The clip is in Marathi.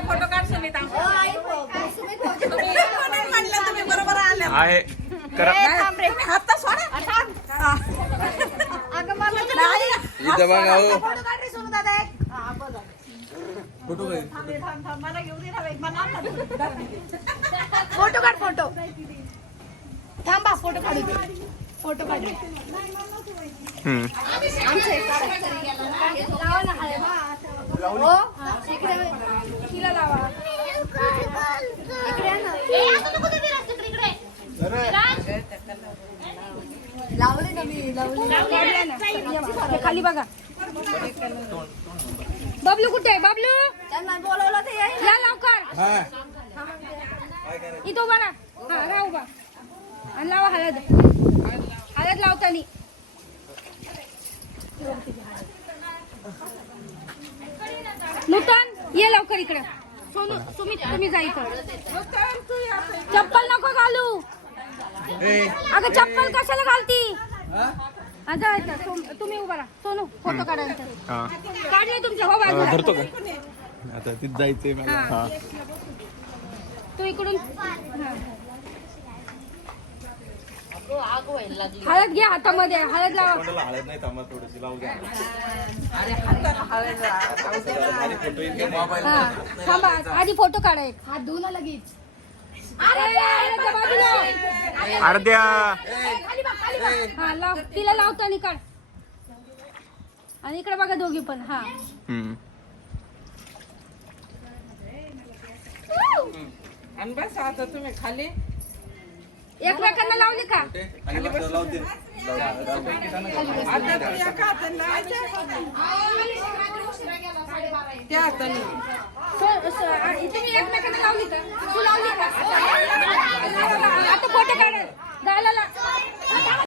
फोटो काढ सुमिता बरोबर आले फोटो काढ फोटो थांबा फोटो काढू फोटो काढ तिला लावा लावले ना मी लावले खाली बघा बबलू कुठे आहे बबलू त्यांना बोलवलं ते या लवकर इथं उभा राहा हा राहा उभा आणि लावा हळद हळद लावतानी नूतन ये लवकर इकडे सोनू सुमित तुम्ही जा इकडे चप्पल नको घालू अगं चप्पल कशाला घालती आता तुम्ही उभा राहा सोनू फोटो काढायचा काढले तुमचे हो बाजूला धरतो का आता तिथे जायचंय मला तू इकडून हळद घ्या हातामध्ये हळद लावा हळद नाही थांबा थोडीशी लावू द्या थांबा आधी फोटो काढा एक हात धुवून लगेच अर्ध्या हा लाव तिला लावतो आणि काढ आणि इकडे बघा दोघी पण हा आणि बस आता तुम्ही खाली एकमेकांना लावली का आता तू एका हाताने लावायचं त्या हाताने तुम्ही एकमेकांना लावली का तू लावली का आता फोटो काढ